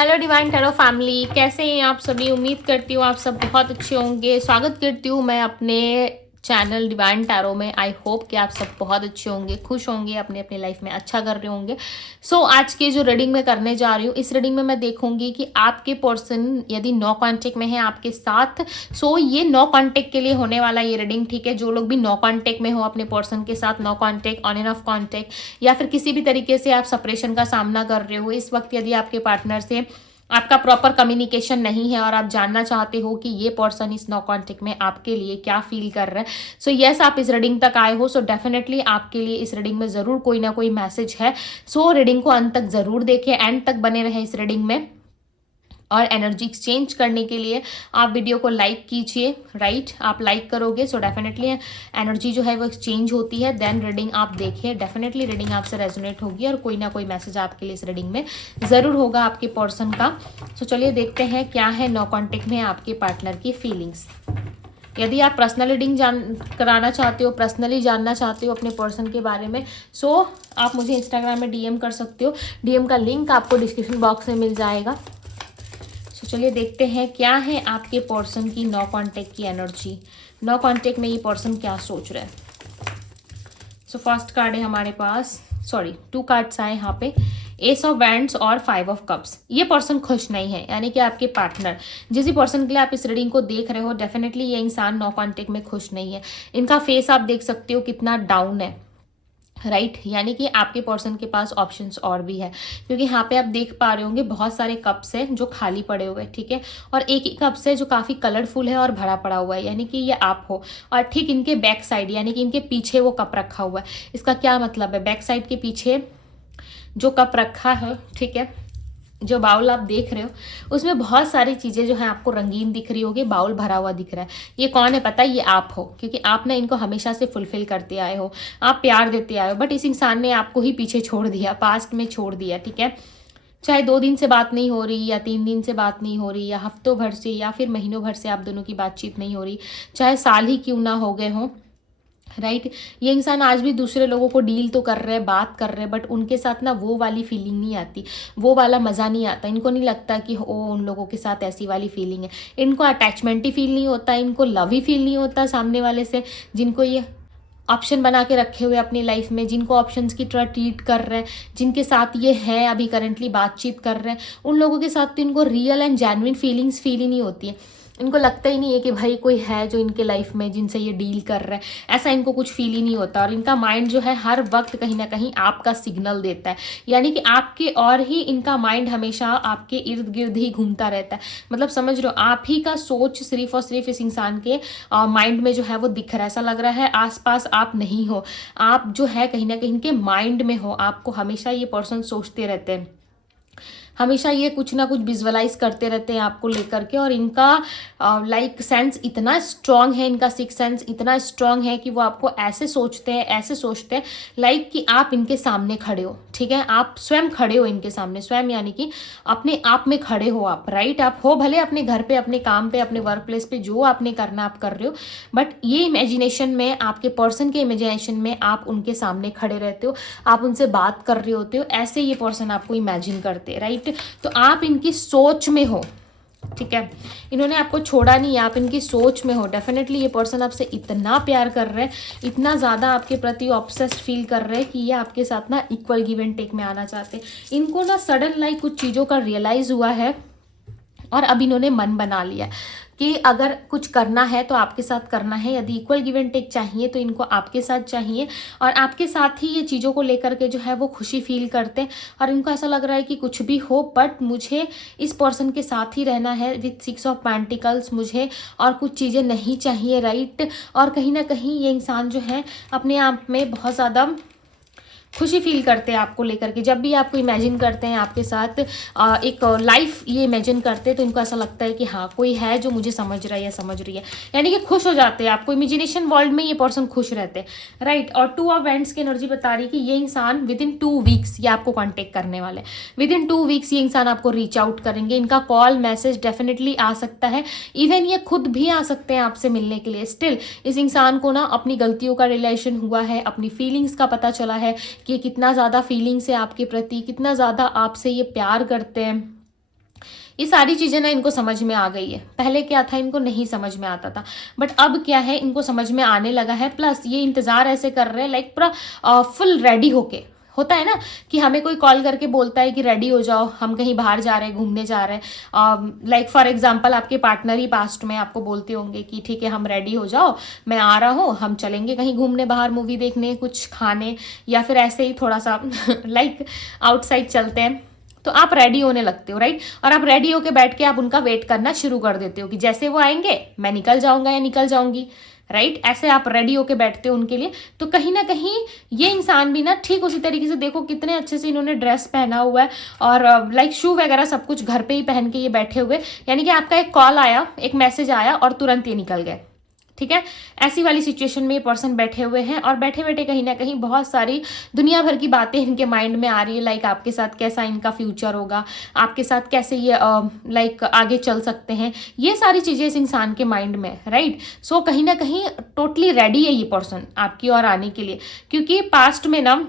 Hello divine tarot family, कैसे हैं आप सभी। उम्मीद करती हूँ आप सब बहुत अच्छे होंगे। स्वागत करती हूँ मैं अपने चैनल डिवाइन टैरो में। आई होप कि आप सब बहुत अच्छे होंगे, खुश होंगे, अपने अपने लाइफ में अच्छा कर रहे होंगे। आज की जो रीडिंग मैं करने जा रही हूँ, इस रीडिंग में मैं देखूंगी कि आपके पर्सन यदि नो कांटेक्ट में है आपके साथ, ये नो कांटेक्ट के लिए होने वाला ये रीडिंग, ठीक है। जो लोग भी नो कांटेक्ट में हो अपने पर्सन के साथ, no contact, on and off contact, या फिर किसी भी तरीके से आप सेपरेशन का सामना कर रहे हो इस वक्त, यदि आपके पार्टनर से आपका प्रॉपर कम्युनिकेशन नहीं है और आप जानना चाहते हो कि ये पर्सन इस नो कांटेक्ट में आपके लिए क्या फील कर रहा है, यस आप इस रीडिंग तक आए हो, डेफिनेटली आपके लिए इस रीडिंग में ज़रूर कोई ना कोई मैसेज है। रीडिंग को अंत तक ज़रूर देखें, एंड तक बने रहे इस रीडिंग में। और एनर्जी एक्सचेंज करने के लिए आप वीडियो को लाइक कीजिए, राइट। आप लाइक करोगे डेफिनेटली एनर्जी जो है वो एक्सचेंज होती है। देन रीडिंग आप देखिए, डेफिनेटली रीडिंग आपसे रेजोनेट होगी और कोई ना कोई मैसेज आपके लिए इस रीडिंग में ज़रूर होगा आपके पर्सन का। चलिए देखते हैं क्या है नो कॉन्टेक्ट में आपके पार्टनर की फीलिंग्स। यदि आप पर्सनल रीडिंग कराना चाहते हो, पर्सनली जानना चाहते हो अपने पर्सन के बारे में, आप मुझे इंस्टाग्राम में डीएम कर सकते हो। डीएम का लिंक आपको डिस्क्रिप्शन बॉक्स में मिल जाएगा। चलिए देखते हैं क्या है आपके पर्सन की नो कांटेक्ट की एनर्जी। नो कांटेक्ट में ये पर्सन क्या सोच रहा है। फर्स्ट कार्ड है हमारे पास, टू कार्ड्स आए यहाँ पे, एस ऑफ वैंड्स और 5 ऑफ कप्स। ये पर्सन खुश नहीं है, यानी कि आपके पार्टनर, जिस पर्सन के लिए आप इस रीडिंग को देख रहे हो, डेफिनेटली ये इंसान नो कांटेक्ट में खुश नहीं है। इनका फेस आप देख सकते हो कितना डाउन है, राइट यानी कि आपके पर्सन के पास ऑप्शंस और भी है, क्योंकि यहाँ पे आप देख पा रहे होंगे बहुत सारे कप्स हैं जो खाली पड़े हुए हैं, ठीक है। और एक ही कप्स है जो काफ़ी कलरफुल है और भरा पड़ा हुआ है, यानी कि ये आप हो। और ठीक इनके बैक साइड, यानी कि इनके पीछे वो कप रखा हुआ है। इसका क्या मतलब है, बैक साइड के पीछे जो कप रखा है, ठीक है, जो बाउल आप देख रहे हो उसमें बहुत सारी चीज़ें जो है आपको रंगीन दिख रही होगी, बाउल भरा हुआ दिख रहा है। ये कौन है पता है, ये आप हो, क्योंकि आप ना इनको हमेशा से फुलफिल करते आए हो, आप प्यार देते आए हो, बट इस इंसान ने आपको ही पीछे छोड़ दिया, पास्ट में छोड़ दिया, ठीक है। चाहे 2 दिन से बात नहीं हो रही, या 3 दिन से बात नहीं हो रही, या हफ्तों भर से, या फिर महीनों भर से आप दोनों की बातचीत नहीं हो रही, चाहे साल ही क्यों ना हो गए हों, राइट। ये इंसान आज भी दूसरे लोगों को डील तो कर रहे हैं, बात कर रहे हैं, बट उनके साथ ना वो वाली फीलिंग नहीं आती, वो वाला मज़ा नहीं आता। इनको नहीं लगता कि ओ उन लोगों के साथ ऐसी वाली फीलिंग है। इनको अटैचमेंट ही फील नहीं होता, इनको लव ही फील नहीं होता सामने वाले से, जिनको ये ऑप्शन बना के रखे हुए अपनी लाइफ में, जिनको ऑप्शंस की तरह ट्रीट कर रहे हैं, जिनके साथ ये है अभी करंटली बातचीत कर रहे हैं, उन लोगों के साथ तो इनको real and genuine feelings feel ही नहीं होती है। इनको लगता ही नहीं है कि भाई कोई है जो इनके लाइफ में जिनसे ये डील कर रहा है, ऐसा इनको कुछ फील ही नहीं होता। और इनका माइंड जो है हर वक्त कहीं ना कहीं आपका सिग्नल देता है, यानी कि आपके और ही इनका माइंड हमेशा आपके इर्द गिर्द ही घूमता रहता है। मतलब समझ रहे हो, आप ही का सोच सिर्फ और सिर्फ इस इंसान के माइंड में जो है वो दिख रहा है। ऐसा लग रहा है आसपास आप नहीं हो, आप जो है कहीं ना कहीं इनके माइंड में हो। आपको हमेशा ये पर्सन सोचते रहते हैं, हमेशा ये कुछ ना कुछ विजुअलाइज करते रहते हैं आपको लेकर के। और इनका लाइक सेंस इतना स्ट्रांग है, इनका सिक्स सेंस इतना स्ट्रांग है कि वो आपको ऐसे सोचते हैं, ऐसे सोचते हैं लाइक कि आप इनके सामने खड़े हो, ठीक है। आप स्वयं खड़े हो इनके सामने, स्वयं यानी कि अपने आप में खड़े हो आप, राइट। आप हो भले अपने घर पे, अपने काम पे, अपने वर्क प्लेस पे, जो आपने करना आप कर रहे हो, बट ये इमेजिनेशन में, आपके पर्सन के इमेजिनेशन में आप उनके सामने खड़े रहते हो, आप उनसे बात कर रहे होते हो, ऐसे ये पर्सन आपको इमेजिन करते हैं, राइट। तो आप इनकी सोच में हो, ठीक है। इन्होंने आपको छोड़ा नहीं, आप इनकी सोच में हो। डेफिनेटली ये पर्सन आपसे इतना प्यार कर रहे हैं, इतना ज़्यादा आपके प्रति ऑब्सेस्ड फील कर रहे हैं कि ये आपके साथ ना इक्वल गिव एंड टेक में आना चाहते हैं। इनको ना सडन लाइक कुछ चीज़ों का रियलाइज़ हुआ है और अब इन्होंने मन बना लिया कि अगर कुछ करना है तो आपके साथ करना है। यदि इक्वल गिव एंड टेक चाहिए तो इनको आपके साथ चाहिए, और आपके साथ ही ये चीज़ों को लेकर के जो है वो खुशी फील करते हैं। और इनको ऐसा लग रहा है कि कुछ भी हो बट मुझे इस पर्सन के साथ ही रहना है विथ 6 ऑफ पेंटिकल्स, मुझे और कुछ चीज़ें नहीं चाहिए, राइट। और कहीं ना कहीं ये इंसान जो है अपने आप में बहुत ज़्यादा खुशी फील करते हैं आपको लेकर के। जब भी आपको इमेजिन करते हैं आपके साथ एक लाइफ ये इमेजिन करते हैं, तो इनको ऐसा लगता है कि हाँ कोई है जो मुझे समझ रहा है या समझ रही है, यानी कि खुश हो जाते हैं। आपको इमेजिनेशन वर्ल्ड में ये पर्सन खुश रहते हैं, राइट। और 2 ऑफ वैंड्स की एनर्जी बता रही है कि ये इंसान विद इन 2 वीक्स ये आपको कॉन्टेक्ट करने वाले, विद इन 2 वीक्स ये इंसान आपको रीच आउट करेंगे। इनका कॉल मैसेज डेफिनेटली आ सकता है, इवन ये खुद भी आ सकते हैं आपसे मिलने के लिए। स्टिल इस इंसान को ना अपनी गलतियों का रियलाइजेशन हुआ है, अपनी फीलिंग्स का पता चला है कि कितना ज़्यादा फीलिंग्स है आपके प्रति, कितना ज़्यादा आपसे ये प्यार करते हैं, ये सारी चीज़ें ना इनको समझ में आ गई है। पहले क्या था, इनको नहीं समझ में आता था, बट अब क्या है, इनको समझ में आने लगा है। प्लस ये इंतज़ार ऐसे कर रहे हैं लाइक पूरा फुल रेडी होके। होता है ना कि हमें कोई कॉल करके बोलता है कि रेडी हो जाओ, हम कहीं बाहर जा रहे हैं, घूमने जा रहे हैं। लाइक फॉर एग्जांपल आपके पार्टनर ही पास्ट में आपको बोलते होंगे कि ठीक है हम रेडी हो जाओ, मैं आ रहा हूँ, हम चलेंगे कहीं घूमने बाहर, मूवी देखने, कुछ खाने, या फिर ऐसे ही थोड़ा सा लाइक आउटसाइड चलते हैं। तो आप रेडी होने लगते हो, राइट। और आप रेडी होके बैठ के आप उनका वेट करना शुरू कर देते हो कि जैसे वो आएंगे मैं निकल जाऊंगा या निकल जाऊंगी, राइट। ऐसे आप रेडी होके बैठते हो उनके लिए। तो कहीं ना कहीं ये इंसान भी ना ठीक उसी तरीके से, देखो कितने अच्छे से इन्होंने ड्रेस पहना हुआ है और लाइक शू वगैरह सब कुछ घर पे ही पहन के ये बैठे हुए, यानी कि आपका एक कॉल आया, एक मैसेज आया और तुरंत ये निकल गए, ठीक है। ऐसी वाली सिचुएशन में ये पर्सन बैठे हुए हैं और बैठे बैठे कहीं ना कहीं बहुत सारी दुनिया भर की बातें इनके माइंड में आ रही है। लाइक आपके साथ कैसा इनका फ्यूचर होगा, आपके साथ कैसे ये लाइक आगे चल सकते हैं, ये सारी चीज़ें इस इंसान के माइंड में, राइट। सो कहीं ना कहीं टोटली रेडी है ये पर्सन आपकी ओर आने के लिए, क्योंकि पास्ट में ना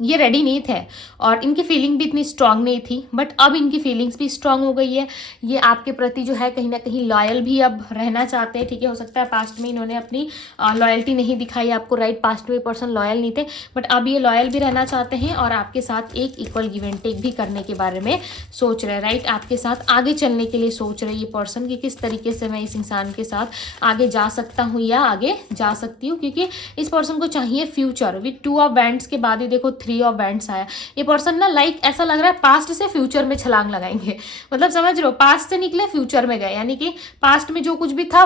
ये रेडी नहीं थे और इनकी फीलिंग भी इतनी स्ट्रांग नहीं थी, बट अब इनकी फीलिंग्स भी स्ट्रांग हो गई है। ये आपके प्रति जो है कहीं ना कहीं लॉयल भी अब रहना चाहते हैं, ठीक है। हो सकता है पास्ट में इन्होंने अपनी लॉयल्टी नहीं दिखाई आपको, राइट। पास्ट में पर्सन लॉयल नहीं थे, बट अब ये लॉयल भी रहना चाहते हैं और आपके साथ एक इक्वल गिव एंड टेक भी करने के बारे में सोच रहे हैं, राइट। आपके साथ आगे चलने के लिए सोच रहे ये पर्सन कि किस तरीके से मैं इस इंसान के साथ आगे जा सकता हूँ या आगे जा सकती हूँ, क्योंकि इस पर्सन को चाहिए फ्यूचर। विथ 2 ऑफ वैंड्स के बाद ही देखो 3 ऑफ वैंड्स आया। ये पर्सन ना लाइक ऐसा लग रहा है पास्ट से फ्यूचर में छलांग लगाएंगे, मतलब समझ रहे हो, पास्ट से निकले फ्यूचर में गए, यानी कि पास्ट में जो कुछ भी था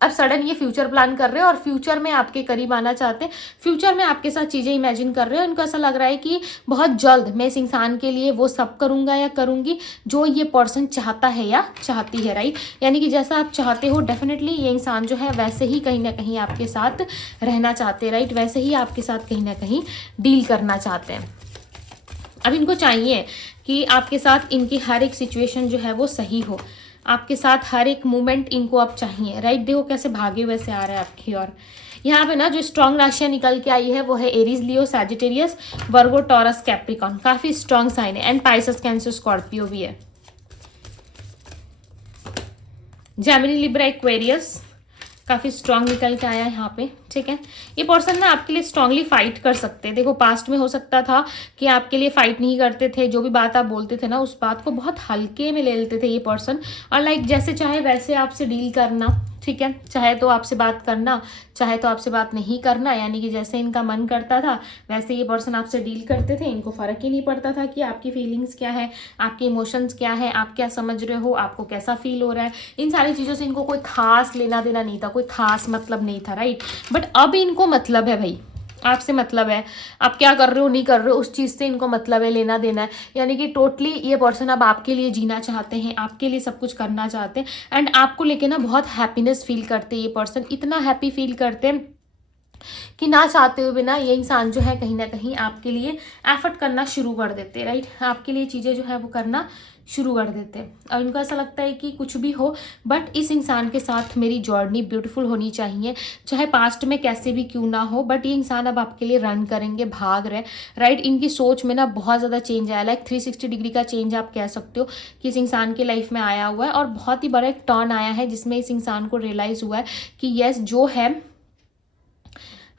अब सडन ये फ्यूचर प्लान कर रहे हैं और फ्यूचर में आपके करीब आना चाहते हैं, फ्यूचर में आपके साथ चीज़ें इमेजिन कर रहे हैं। उनको ऐसा लग रहा है कि बहुत जल्द मैं इस इंसान के लिए वो सब करूंगा या करूंगी जो ये पर्सन चाहता है या चाहती है, राइट। यानी कि जैसा आप चाहते हो डेफिनेटली ये इंसान जो है वैसे ही कहीं ना कहीं आपके साथ रहना चाहते हैं, राइट। वैसे ही आपके साथ कहीं ना कहीं डील करना चाहते हैं। अब इनको चाहिए कि आपके साथ इनकी हर एक सिचुएशन जो है वो सही हो, आपके साथ हर एक मोमेंट इनको अब चाहिए, राइट। देखो कैसे भागे हुए से आ रहा है आपकी ओर। यहाँ पे ना जो स्ट्रॉन्ग राशियाँ निकल के आई है वो है एरीज, लियो, सैजिटेरियस, वर्गो, टॉरस, कैप्रिकॉन, काफी स्ट्रॉन्ग साइन है। एंड पाइसेस, कैंसर, स्कॉर्पियो भी है। जेमिनी, लिब्रा, एक्वेरियस काफ़ी स्ट्रांग निकल के आया है यहाँ पे, ठीक है। ये पर्सन ना आपके लिए स्ट्रांगली फाइट कर सकते हैं। देखो पास्ट में हो सकता था कि आपके लिए फाइट नहीं करते थे, जो भी बात आप बोलते थे ना उस बात को बहुत हल्के में ले लेते थे ये पर्सन, और लाइक जैसे चाहे वैसे आपसे डील करना, ठीक है। चाहे तो आपसे बात करना, चाहे तो आपसे बात नहीं करना, यानी कि जैसे इनका मन करता था वैसे ये पर्सन आपसे डील करते थे। इनको फ़र्क ही नहीं पड़ता था कि आपकी फीलिंग्स क्या है, आपके इमोशंस क्या है, आप क्या समझ रहे हो, आपको कैसा फील हो रहा है, इन सारी चीज़ों से इनको कोई खास लेना देना नहीं था, कोई खास मतलब नहीं था, राइट। बट अब इनको मतलब है भाई, आपसे मतलब है, आप क्या कर रहे हो नहीं कर रहे हो उस चीज़ से इनको मतलब है, लेना देना है। यानी कि टोटली ये पर्सन अब आपके लिए जीना चाहते हैं, आपके लिए सब कुछ करना चाहते हैं एंड आपको लेके ना बहुत हैप्पीनेस फील करते हैं ये पर्सन, इतना हैप्पी फील करते हैं कि ना चाहते हुए ना ये इंसान जो है कहीं ना कहीं आपके लिए एफर्ट करना शुरू कर देते हैं, राइट। आपके लिए चीज़ें जो है वो करना शुरू कर देते हैं और इनको ऐसा लगता है कि कुछ भी हो बट इस इंसान के साथ मेरी जर्नी ब्यूटीफुल होनी चाहिए, चाहे पास्ट में कैसे भी क्यों ना हो, बट ये इंसान अब आपके लिए रन करेंगे, भाग रहे, राइट। इनकी सोच में ना बहुत ज़्यादा चेंज आया, लाइक 360 डिग्री का चेंज आप कह सकते हो कि इस इंसान के लाइफ में आया हुआ है और बहुत ही बड़ा एक टर्न आया है जिसमें इस इंसान को रियलाइज़ हुआ है कि यस जो है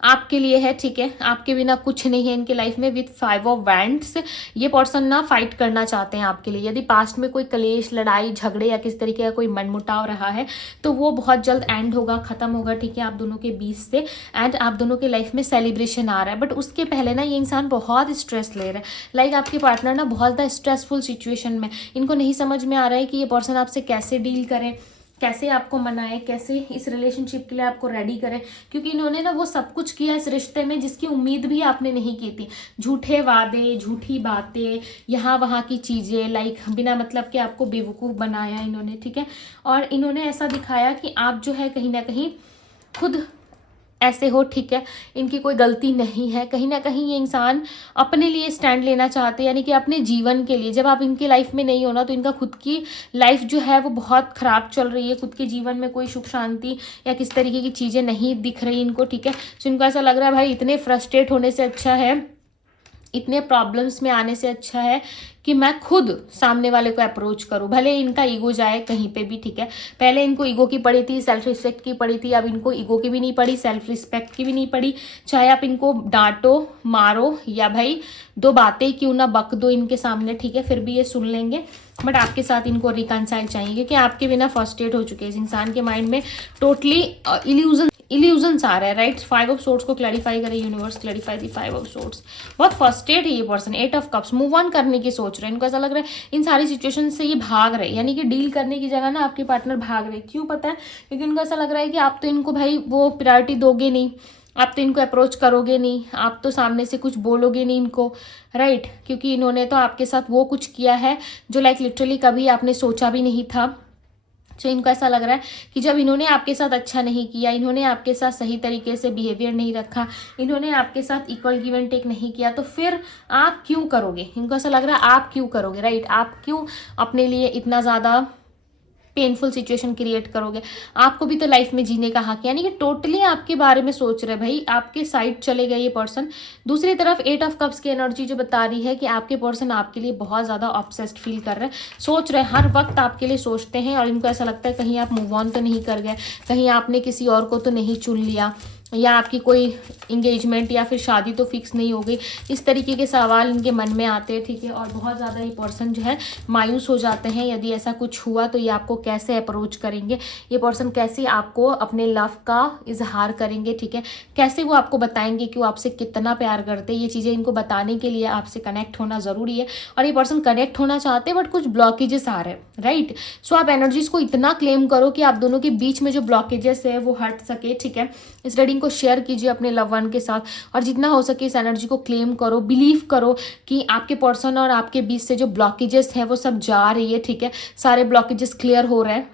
आपके लिए है, ठीक है। आपके बिना कुछ नहीं है इनके लाइफ में। विथ 5 ऑफ वैंड्स ये पर्सन ना फाइट करना चाहते हैं आपके लिए। यदि पास्ट में कोई कलेश, लड़ाई झगड़े या किस तरीके का कोई मनमुटाव रहा है तो वो बहुत जल्द एंड होगा, खत्म होगा, ठीक है, आप दोनों के बीच से। एंड आप दोनों के लाइफ में सेलिब्रेशन आ रहा है। बट उसके पहले ना ये इंसान बहुत स्ट्रेस ले रहा है, लाइक आपके पार्टनर ना बहुत ज़्यादा स्ट्रेसफुल सिचुएशन में, इनको नहीं समझ में आ रहा है कि ये पर्सन आपसे कैसे डील करें, कैसे आपको मनाए, कैसे इस रिलेशनशिप के लिए आपको रेडी करें, क्योंकि इन्होंने ना वो सब कुछ किया इस रिश्ते में जिसकी उम्मीद भी आपने नहीं की थी। झूठे वादे, झूठी बातें, यहाँ वहाँ की चीज़ें, लाइक बिना मतलब के आपको बेवकूफ़ बनाया इन्होंने, ठीक है। और इन्होंने ऐसा दिखाया कि आप जो है कहीं ना कहीं खुद ऐसे हो, ठीक है, इनकी कोई गलती नहीं है। कहीं ना कहीं ये इंसान अपने लिए स्टैंड लेना चाहते हैं, यानी कि अपने जीवन के लिए। जब आप इनके लाइफ में नहीं हो ना तो इनका खुद की लाइफ जो है वो बहुत ख़राब चल रही है, खुद के जीवन में कोई सुख शांति या किस तरीके की चीज़ें नहीं दिख रही इनको, ठीक है। तो इनको ऐसा लग रहा है भाई इतने फ्रस्ट्रेट होने से अच्छा है इतने प्रॉब्लम्स में आने से अच्छा है कि मैं खुद सामने वाले को अप्रोच करूं, भले इनका ईगो जाए कहीं पे भी, ठीक है। पहले इनको ईगो की पड़ी थी, सेल्फ रिस्पेक्ट की पड़ी थी, अब इनको ईगो की भी नहीं पड़ी, सेल्फ रिस्पेक्ट की भी नहीं पड़ी। चाहे आप इनको डांटो, मारो, या भाई दो बातें क्यों ना बक दो इनके सामने, ठीक है, फिर भी ये सुन लेंगे। बट आपके साथ इनको रिकनसाइल चाहिए, क्योंकि आपके बिना फर्स्ट्रेट हो चुके हैं। इस इंसान के माइंड में टोटली इल्यूजन्स आ रहा है, राइट। 5 ऑफ सोर्ड्स को क्लैरिफाई करें universe, clarify the 5 of swords. बहुत फर्स्ट्रेट है ये person. 8 of cups, move on करने की सोच रहे हैं। इनको ऐसा लग रहा है इन सारी सिचुएशन से ये भाग रहे हैं, यानी कि डील करने की जगह ना आपके पार्टनर भाग रहे हैं। क्यों पता है? क्योंकि इनको ऐसा लग रहा है कि आप तो इनको भाई वो प्रायोरिटी दोगे नहीं, आप तो इनको अप्रोच करोगे नहीं, आप तो सामने से कुछ बोलोगे नहीं इनको, राइट। क्योंकि इन्होंने तो आपके साथ वो कुछ किया है जो लाइक लिटरली कभी आपने सोचा भी नहीं था। तो इनको ऐसा लग रहा है कि जब इन्होंने आपके साथ अच्छा नहीं किया, इन्होंने आपके साथ सही तरीके से बिहेवियर नहीं रखा, इन्होंने आपके साथ इक्वल गिव एंड टेक नहीं किया, तो फिर आप क्यों करोगे? इनको ऐसा लग रहा है आप क्यों करोगे, राइट। आप क्यों अपने लिए इतना ज़्यादा पेनफुल सिचुएशन क्रिएट करोगे? आपको भी तो लाइफ में जीने का हक है। यानी कि टोटली आपके बारे में सोच रहे भाई, आपके साइड चले गए ये पर्सन। दूसरी तरफ 8 ऑफ कप्स की एनर्जी जो बता रही है कि आपके पर्सन आपके लिए बहुत ज़्यादा ऑब्सेस्ड फील कर रहे हैं, सोच रहे हैं, हर वक्त आपके लिए सोचते हैं। और इनको ऐसा लगता है कहीं आप मूव ऑन तो नहीं कर गए, कहीं आपने किसी और को तो नहीं चुन लिया, या आपकी कोई इंगेजमेंट या फिर शादी तो फिक्स नहीं हो गई। इस तरीके के सवाल इनके मन में आते हैं, ठीक है। और बहुत ज़्यादा ये पर्सन जो है मायूस हो जाते हैं यदि ऐसा कुछ हुआ तो। ये आपको कैसे अप्रोच करेंगे, ये पर्सन कैसे आपको अपने लव का इजहार करेंगे, ठीक है। कैसे वो आपको बताएंगे कि वो आपसे कितना प्यार करते हैं। ये चीज़ें इनको बताने के लिए आपसे कनेक्ट होना ज़रूरी है। और ये पर्सन कनेक्ट होना चाहते हैं बट कुछ ब्लॉकेजेस आ रहे हैं, राइट। सो आप एनर्जीज को इतना क्लेम करो कि आप दोनों के बीच में जो ब्लॉकेजेस है वो हट सके, ठीक है। इस रीडिंग को शेयर कीजिए अपने लव वन के साथ, और जितना हो सके इस एनर्जी को क्लेम करो। बिलीव करो कि आपके पर्सन और आपके बीच से जो ब्लॉकेजेस हैं वो सब जा रही है, ठीक है। सारे ब्लॉकेजेस क्लियर हो रहे हैं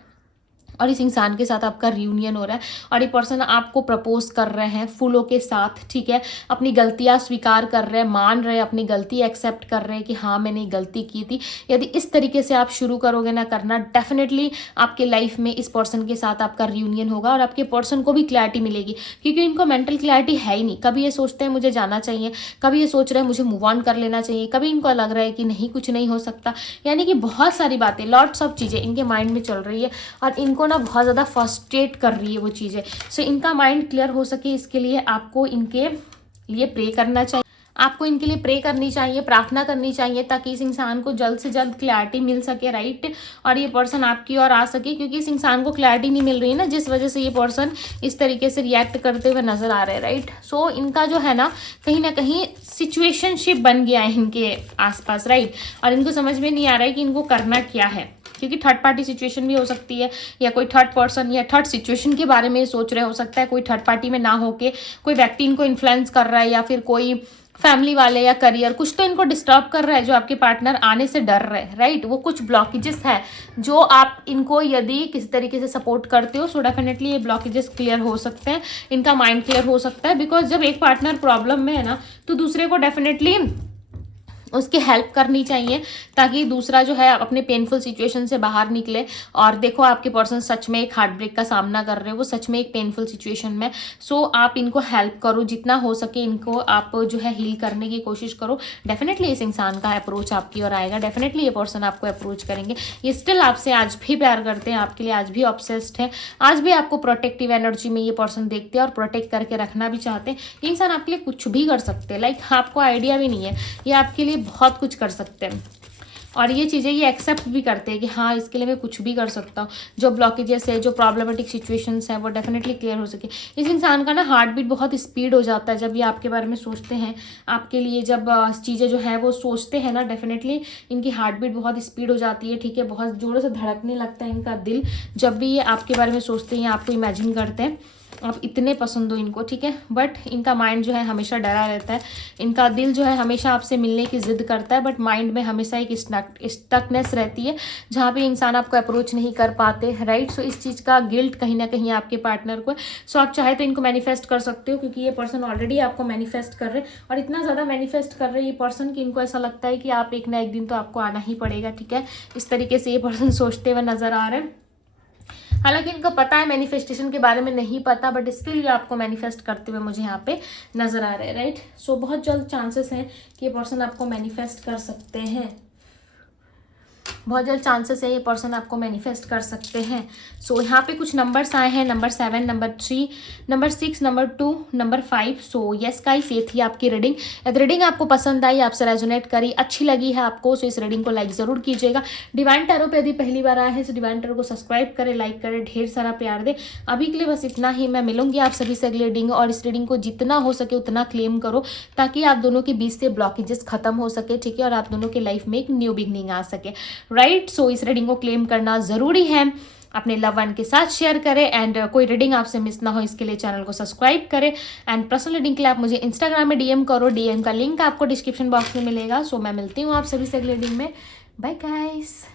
और इस इंसान के साथ आपका रियूनियन हो रहा है। और ये पर्सन आपको प्रपोज कर रहे हैं फूलों के साथ, ठीक है। अपनी गलतियां स्वीकार कर रहे हैं, मान रहे हैं, अपनी गलती एक्सेप्ट कर रहे हैं कि हाँ मैंने गलती की थी। यदि इस तरीके से आप शुरू करोगे ना करना, डेफिनेटली आपके लाइफ में इस पर्सन के साथ आपका रियूनियन होगा और आपके पर्सन को भी क्लैरिटी मिलेगी। क्योंकि इनको मेंटल क्लैरिटी है ही नहीं। कभी ये सोचते हैं मुझे जाना चाहिए, कभी ये सोच रहे हैं मुझे मूव ऑन कर लेना चाहिए, कभी इनको लग रहा है कि नहीं कुछ नहीं हो सकता। यानी कि बहुत सारी बातें, लॉट्स ऑफ चीज़ें इनके माइंड में चल रही है और इनको ना बहुत ज़्यादा फ्रस्ट्रेट कर रही है वो चीज़ें। सो इनका माइंड क्लियर हो सके इसके लिए आपको इनके लिए प्रे करना चाहिए, आपको इनके लिए प्रे करनी चाहिए, प्रार्थना करनी चाहिए, ताकि इस इंसान को जल्द से जल्द क्लैरिटी मिल सके, राइट। और ये पर्सन आपकी ओर आ सके, क्योंकि इस इंसान को क्लैरिटी नहीं मिल रही है ना, जिस वजह से ये पर्सन इस तरीके से रिएक्ट करते हुए नजर आ रहे हैं, राइट। सो इनका जो है ना कहीं सिचुएशनशिप बन गया है इनके आसपास, राइट। और इनको समझ में नहीं आ रहा है कि इनको करना क्या है, क्योंकि थर्ड पार्टी सिचुएशन भी हो सकती है, या कोई थर्ड पर्सन या थर्ड सिचुएशन के बारे में सोच रहे हो सकता है। कोई थर्ड पार्टी में ना होके कोई व्यक्ति इनको इन्फ्लुएंस कर रहा है, या फिर कोई फैमिली वाले या करियर, कुछ तो इनको डिस्टर्ब कर रहा है जो आपके पार्टनर आने से डर रहे हैं, राइट। वो कुछ ब्लॉकेजेस है जो आप इनको यदि किसी तरीके से सपोर्ट करते हो, सो डेफिनेटली ये ब्लॉकेजेस क्लियर हो सकते हैं, इनका माइंड क्लियर हो सकता है। बिकॉज जब एक पार्टनर प्रॉब्लम में है ना, तो दूसरे को डेफिनेटली उसकी हेल्प करनी चाहिए, ताकि दूसरा जो है अपने पेनफुल सिचुएशन से बाहर निकले। और देखो आपके पर्सन सच में एक हार्ट ब्रेक का सामना कर रहे हो, वो सच में एक पेनफुल सिचुएशन में। सो आप इनको हेल्प करो, जितना हो सके इनको आप जो है हील करने की कोशिश करो। डेफिनेटली इस इंसान का अप्रोच आपकी ओर आएगा, डेफिनेटली ये पर्सन आपको अप्रोच करेंगे। ये स्टिल आपसे आज भी प्यार करते हैं, आपके लिए आज भी ऑब्सेस्ड है, आज भी आपको प्रोटेक्टिव एनर्जी में ये पर्सन देखते हैं और प्रोटेक्ट करके रखना भी चाहते हैं। ये इंसान आपके लिए कुछ भी कर सकते हैं, लाइक आपको आइडिया भी नहीं है, ये आपके लिए बहुत कुछ कर सकते हैं। और ये चीज़ें ये एक्सेप्ट भी करते हैं कि हाँ इसके लिए मैं कुछ भी कर सकता हूँ। जो ब्लॉकेजेस है, जो प्रॉब्लमेटिक सिचुएशंस हैं, वो डेफिनेटली क्लियर हो सके। इस इंसान का ना हार्ट बीट बहुत स्पीड हो जाता है जब ये आपके बारे में सोचते हैं, आपके लिए जब चीज़ें जो है वो सोचते हैं ना, डेफिनेटली इनकी हार्ट बीट बहुत स्पीड हो जाती है, ठीक है। बहुत जोरों से धड़कने लगता है इनका दिल जब भी ये आपके बारे में सोचते हैं, आपको इमेजिन करते हैं, आप इतने पसंद हो इनको, ठीक है। बट इनका माइंड जो है हमेशा डरा रहता है, इनका दिल जो है हमेशा आपसे मिलने की जिद करता है, बट माइंड में हमेशा एक स्टकनेस रहती है जहाँ पे इंसान आपको अप्रोच नहीं कर पाते, राइट। सो इस चीज़ का गिल्ट कहीं ना कहीं आपके पार्टनर को है। सो आप चाहे तो इनको मैनिफेस्ट कर सकते हो, क्योंकि ये पर्सन ऑलरेडी आपको मैनिफेस्ट कर रहे हैं, और इतना ज़्यादा मैनिफेस्ट कर रहे हैं ये पर्सन कि इनको ऐसा लगता है कि आप एक ना एक दिन तो आपको आना ही पड़ेगा, ठीक है। इस तरीके से ये पर्सन सोचते हुए नजर आ रहे हैं। हालांकि इनको पता है, मैनिफेस्टेशन के बारे में नहीं पता, बट स्टिल ये आपको मैनिफेस्ट करते हुए मुझे यहाँ पे नजर आ रहे हैं, राइट। सो बहुत जल्द चांसेस हैं कि ये पर्सन आपको मैनिफेस्ट कर सकते हैं, बहुत जल्द चांसेस है ये पर्सन आपको मैनिफेस्ट कर सकते हैं। सो यहाँ पे कुछ नंबर्स आए हैं, number 7, number 3, number 6, number 2, number 5। So yes guys, ये थी आपकी रीडिंग। यदि रीडिंग आपको पसंद आई, आपसे रेजोनेट करी, अच्छी लगी है आपको, सो इस रीडिंग को लाइक ज़रूर कीजिएगा। डिवाइन टैरो पे यदि पहली बार आए हैं तो डिवाइन टैरो को सब्सक्राइब करें, लाइक करें, ढेर सारा प्यार दे। अभी के लिए बस इतना ही। मैं मिलूंगी आप सभी से अगली रीडिंग, और इस रीडिंग को जितना हो सके उतना क्लेम करो, ताकि आप दोनों के बीच से ब्लॉकेजेस खत्म हो सके, ठीक है, और आप दोनों के लाइफ में एक न्यू बिगनिंग आ सके, राइट। सो इस रीडिंग को क्लेम करना ज़रूरी है, अपने लव वन के साथ शेयर करें, एंड कोई रीडिंग आपसे मिस ना हो इसके लिए चैनल को सब्सक्राइब करें। एंड पर्सनल रीडिंग के लिए आप मुझे इंस्टाग्राम में डीएम करो, डीएम का लिंक आपको डिस्क्रिप्शन बॉक्स में मिलेगा। सो मैं मिलती हूँ आप सभी से अगली रीडिंग में। Bye guys.